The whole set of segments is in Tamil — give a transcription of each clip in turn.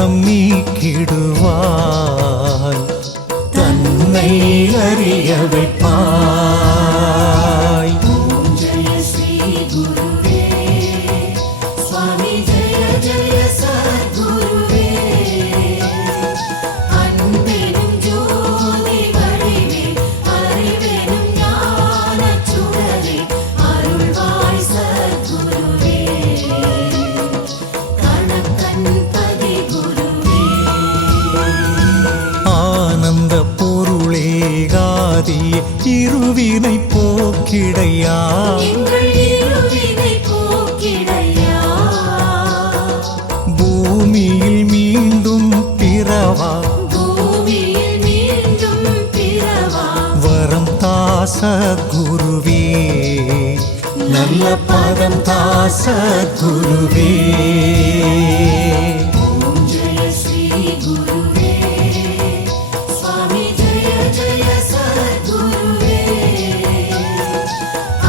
அல்லலம் நீக்கிடுவாய், தன்னை அறிய வைப்பாய். ஓம் ஜெய ஸ்ரீ குருவே சுவாமி, ஜெய ஜெய சத்குருவே. அன்பெனும் ஜோதி வடிவே, அறிவெனும் ஞானச் சுடரே, அருள்வாய் சத்குருவே. கணக்கன் பதி குருவே. ஆனந்த பொருளேகாதி இருவினை போக்கிடையா, எங்கள் இருவினை போக்கிடையா. பூமியில் மீண்டும் பிறவா, பூமியில் மீண்டும் பிறவா. வரம் தாசத்குருவே, நல்ல பதம் தாசத்குருவே. ஓம் ஜெய ஸ்ரீ குருவே சுவாமி, ஜெய ஜெய சத்குருவே.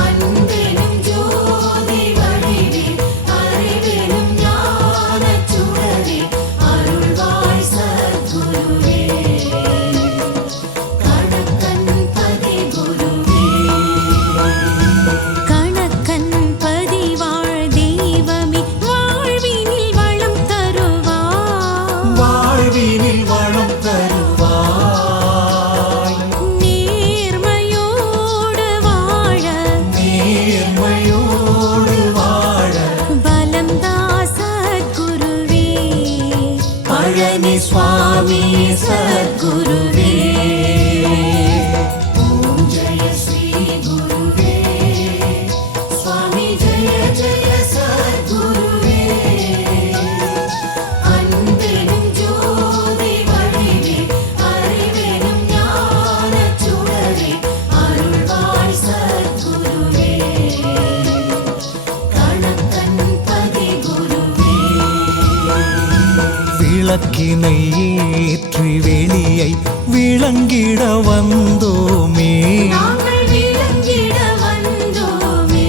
அன்பெனும் ஜோதி வடிவே, அறிவெனும் ஞானச் சுடரே, அருள்வாய் சத்குருவே. கணக்கன் பதி குருவே. கணக்கன் பதிவாழ் தெய்வமே, வாழ்வினில் வளம் தருவாய். வாழ்வினில் வளம் தருவாய், நேர்மையோடு வாழ, நேர்மையோடு வாழ. பலம் தாசத்குருவே, பழனி சுவாமி சத்குருவே. ஓம் ஜெய ஸ்ரீ குருவே சுவாமி, ஜெய ஜெய சத்குருவே. அன்பெனும் ஜோதி வடிவே, அறிவெனும் ஞானச் சுடரே, அருள்வாய் சத்குருவே. கணக்கன் பதி குருவே. விளக்கினை ஏற்றி வெளியை விளங்கிட வந்தோமே, நாங்கள் விளங்கிட வந்தோமே.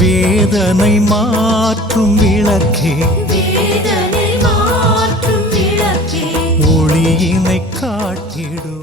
வேதனை மாற்றும் விளக்கே, வேதனை மாற்றும் விளக்கே, ஒளியினை காட்டிடும்.